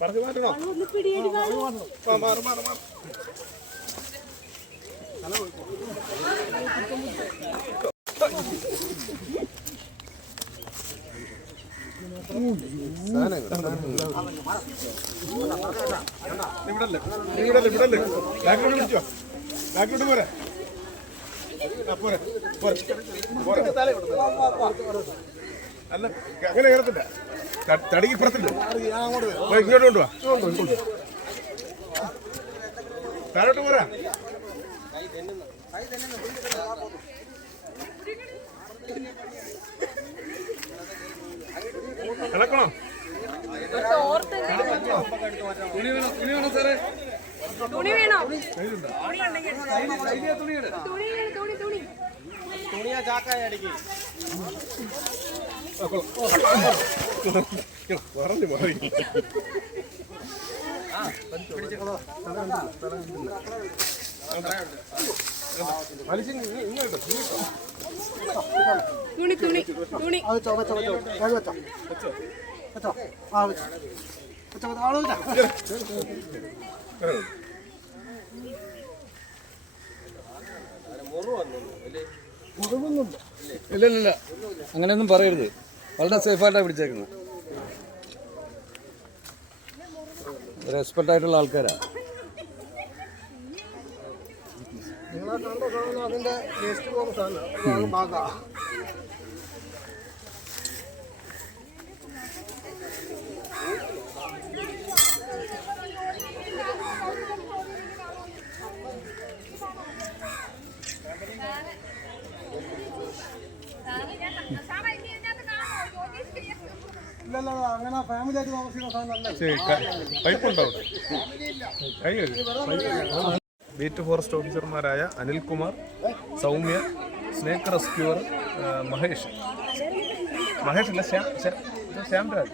പറഞ്ഞു മാറ്റണോ? ഇവിടല്ലേ ബാക്കിലോട്ട് പിടിച്ചോ, ബാക്കിലോട്ട് പോരെ അല്ല അങ്ങനെ കയറത്തില്ല, തടിക്ക് പുറത്തില്ല, ഇങ്ങോട്ട് കൊണ്ടുവാ, താഴോട്ട് പോരാ. കിടക്കണോ? തുണി വേണോ? തുണിയാ ചാക്കായ അടിക്ക് പറഞ്ഞു മാറി. തുണി തുണി തുണി ഇല്ല അങ്ങനെയൊന്നും പറയരുത്. വളരെ സേഫായിട്ടാണ് പിടിച്ചേക്കുന്നത്. റെസ്പെക്റ്റ് ആയിട്ടുള്ള ആൾക്കാരാ. അതിന്റെ ടേസ്റ്റ് പോകുന്ന സാധനം ഭാഗം അങ്ങനെ ഫാമിലി ആയിട്ട് താമസിക്കുന്ന സാധനം. ബീറ്റ് ഫോറസ്റ്റ് ഓഫീസർമാരായ അനിൽകുമാർ, സൗമ്യ, സ്നേക്ക് റെസ്ക്യൂവർ മഹേഷ് അല്ല ശ്യാംരാജ്,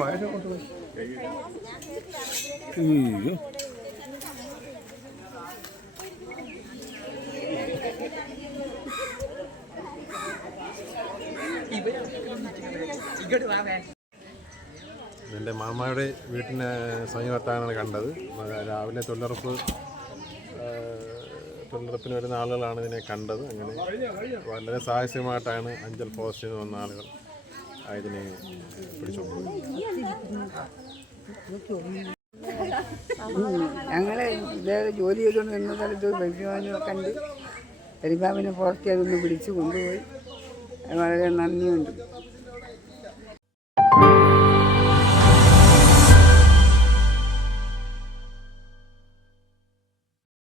മഹേഷെ കൊണ്ടുപോയി. എൻ്റെ മാമയുടെ വീട്ടിന് സമീപത്താണ് കണ്ടത്. രാവിലെ തൊഴിലുറപ്പിന് വരുന്ന ആളുകളാണ് ഇതിനെ കണ്ടത്. അങ്ങനെ വളരെ സാഹസികമായിട്ടാണ് അഞ്ചൽ ഫോറസ്റ്റിൽ നിന്ന് വന്ന ആളുകൾ ഇതിനെ പിടിച്ചുകൊണ്ടുപോയി. ഞങ്ങൾ വേറെ ജോലി ചെയ്തുകൊണ്ട് നിന്ന സ്ഥലത്ത് പരിപാടിനെ കണ്ട് പരിപാടിനെ പുറത്തി അതൊന്ന് പിടിച്ചു കൊണ്ടുപോയി. വളരെ നന്ദിയുണ്ട്.